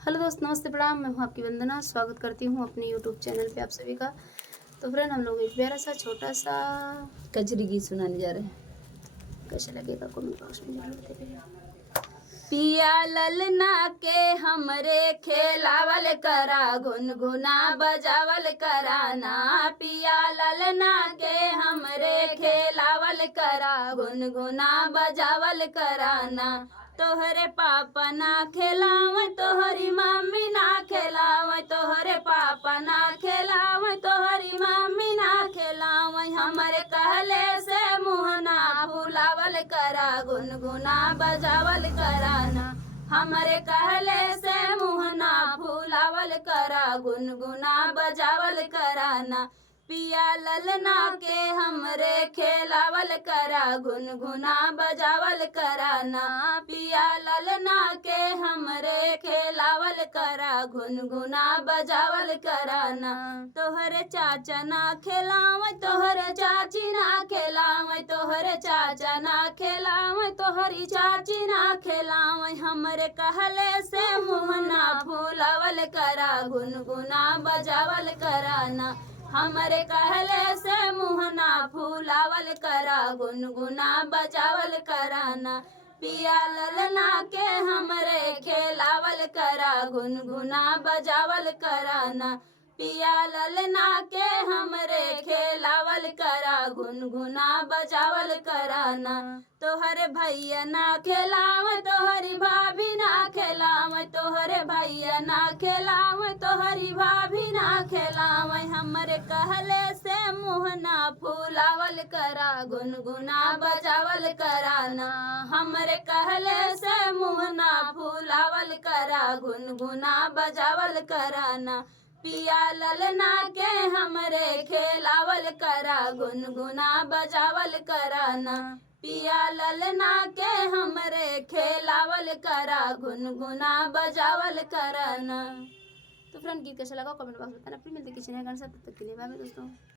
Hello दोस्त, नमस्ते, प्रणाम। मैं हूँ आपकी वंदना। स्वागत करती हूँ अपने यूट्यूब चैनल पे आप सभी का। तो फ्रेंड, हम लोग एक प्यारा सा छोटा सा कजरी गीत सुनाने जा रहे हैं। कैसे लगेगा कमेंट बॉक्स में जरूर बताइएगा। पिया ललना के हमरे खेलावल करा, गुनगुना बजावल कराना। पिया ललना के हमरे खेलावल करा, गुनगुना बजावल कराना। तोहरे पापा ना खेलाव, तोहरी मम्मी ना खेलाव, तोहरे पापा ना खेलाव, तोहरी मम्मी ना खेलाव। हमरे कहले से मुँह ना फुलावल करा, गुनगुना बजावल कराना। हमरे कहले से मुँह ना फुलावल करा, गुनगुना बजावल कराना। पिया ललना के हमरे खेलावल करा, गुनगुना बजावल कराना। पिया ललना के हमरे खेलावल करा, गुनगुना बजावल कराना। तोहरे चाचा ना खेलाव, तोहरे चाची ना खेलाव, तोहरे चाचा ना खेलाव, तोहरी चाची ना खेलाव। हमरे कहले से मुँह ना फुलावल करा, गुनगुना बजावल कराना। हमरे कहले से मुँह ना फुलावल करा, गुनगुना बजावल कराना। पिया ललना के हमरे खेलावल करा, गुनगुना बजावल कराना। पिया ललना के हमरे खेलावल करा, गुनगुना बजावल कराना। तोहरे भैया ना खेलाव, तोहरी भाभी ना खेलाव, तोहरे भैया ना खेलाव, तोहरी भाभी ना खेलाव। हमरे कहले से मुँह ना फुलावल करा, गुनगुना बजावल कराना। हमरे कहले से मुँह ना फुलावल करा, गुनगुना बजावल कराना। पिया ललना के हमरे खेलावल करा, गुनगुना बजावल कराना। पिया ललना के हमरे खेलावल करा, गुनगुना बजावल कराना। तो फ्रेंड, गीत कैसा लगा कमेंट बॉक्स में बताना। फिर मिलते किसी नए गाने से, तब तक के लिए बाय बाय दोस्तों।